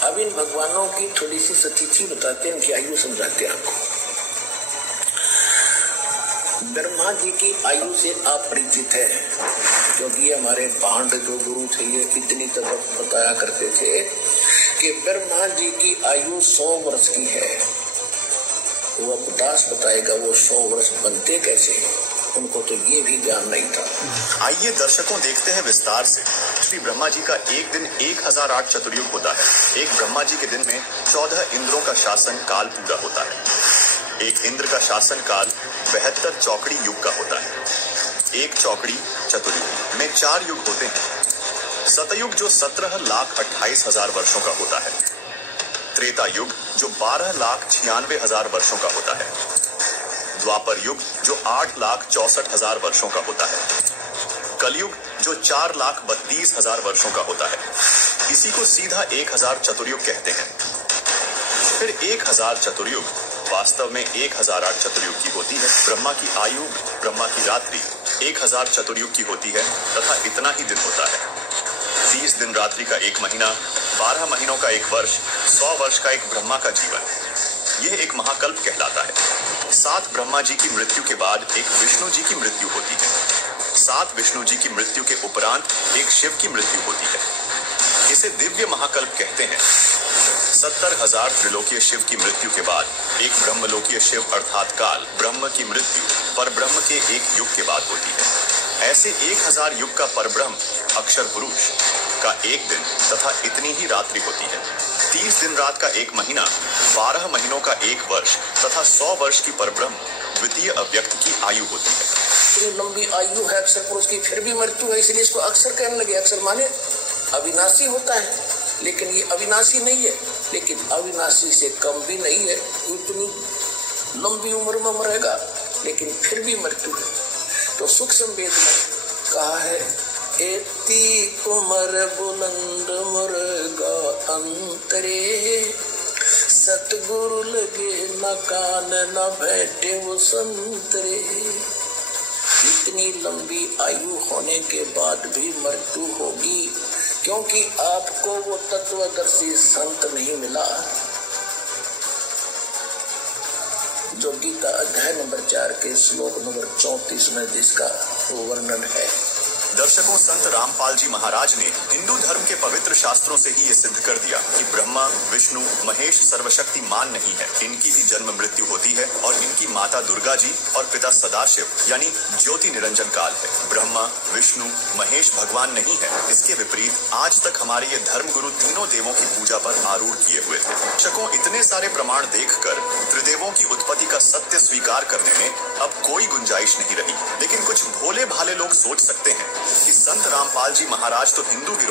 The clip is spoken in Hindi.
अब इन भगवानों की थोड़ी सी सतीथि बताते हैं, इनकी आयु समझाते हैं आपको। ब्रह्मा जी की आयु से आप परिचित है, क्योंकि हमारे भांड जो गुरु थे ये इतनी तरफ बताया करते थे कि ब्रह्मा जी की आयु 100 वर्ष की है। वो अपदास बताएगा वो 100 वर्ष बनते कैसे हैं, उनको तो ये भी ज्ञान नहीं था। आइए दर्शकों देखते हैं विस्तार से। श्री ब्रह्मा जी का एक दिन 1008 चतुर्युग होता है। एक ब्रह्मा जी के दिन में 14 इंद्रों का शासन काल पूरा होता है। एक इंद्र का शासन काल 72 चौकड़ी युग का होता है। एक चौकड़ी चतुर्युग में 4 युग होते हैं। सतयुग जो 17,28,000 वर्षों का होता है। त्रेता युग जो 12,96,000 वर्षों का होता है। द्वापर युग जो 8,64,000 वर्षों का होता है। कलयुग जो 4,32,000 वर्षों का होता है। इसी को सीधा 1000 चतुर्युग कहते हैं। फिर 1000 चतुर्युग वास्तव में 1008 चतुर्युग की होती है। ब्रह्मा की आयु, ब्रह्मा की रात्रि 1000 चतुर्युग की होती है तथा इतना ही दिन होता है। 30 दिन रात्रि का एक महीना, 12 महीनों का एक वर्ष, 100 वर्ष का एक ब्रह्मा का जीवन, यह एक महाकल्प कहलाता है। 7 ब्रह्मा जी की मृत्यु के बाद एक विष्णु जी की मृत्यु होती है। 7 विष्णु जी की मृत्यु के उपरांत एक शिव की मृत्यु होती है। इसे दिव्य महाकल्प कहते हैं। 70,000 त्रिलोकीय शिव की मृत्यु के बाद एक ब्रह्मलोकीय शिव अर्थात काल ब्रह्म की मृत्यु पर ब्रह्म के एक युग के बाद होती है। ऐसे 1000 युग का परब्रह्म अक्षर पुरुष का एक दिन तथा इतनी ही रात्रि होती है। 30 दिन रात का एक महीना, 12 महीनों का एक वर्ष तथा 100 वर्ष की परब्रह्म द्वितीय अव्यक्त की आयु होती है। इतनी लंबी आयु है अक्षर पुरुष की, फिर भी मृत्यु है, इसलिए इसको अक्षर कहने लगे। अक्षर माने अविनाशी होता है, लेकिन ये अविनाशी नहीं है, लेकिन अविनाशी से कम भी नहीं है। इतनी लंबी उम्र में मरेगा लेकिन फिर भी मृत्यु है। तो सूक्ष्म वेद में कहा है, एती उम्र बुलंद मुर्गा अंतरे, सतगुरु लगे न कान न बैठे वो संतरे। इतनी लंबी आयु होने के बाद भी मृत्यु होगी, क्योंकि आपको वो तत्वदर्शी संत नहीं मिला जो गीता अध्याय नंबर 4 के श्लोक नंबर 34 में जिसका वर्णन है। दर्शकों, संत रामपाल जी महाराज ने हिंदू धर्म के पवित्र शास्त्रों से ही ये सिद्ध कर दिया कि ब्रह्मा, विष्णु, महेश सर्वशक्तिमान नहीं है। इनकी भी जन्म मृत्यु होती है और इनकी माता दुर्गा जी और पिता सदाशिव यानी ज्योति निरंजन काल है। ब्रह्मा, विष्णु, महेश भगवान नहीं है। इसके विपरीत आज तक हमारे ये धर्म गुरु तीनों देवों की पूजा पर आरूढ़ किए हुए थे। दर्शकों, इतने सारे प्रमाण देखकर त्रिदेवों की उत्पत्ति का सत्य स्वीकार करने में अब कोई गुंजाइश नहीं रही। लेकिन कुछ भोले भाले लोग सोच सकते हैं कि संत रामपाल जी महाराज तो हिंदू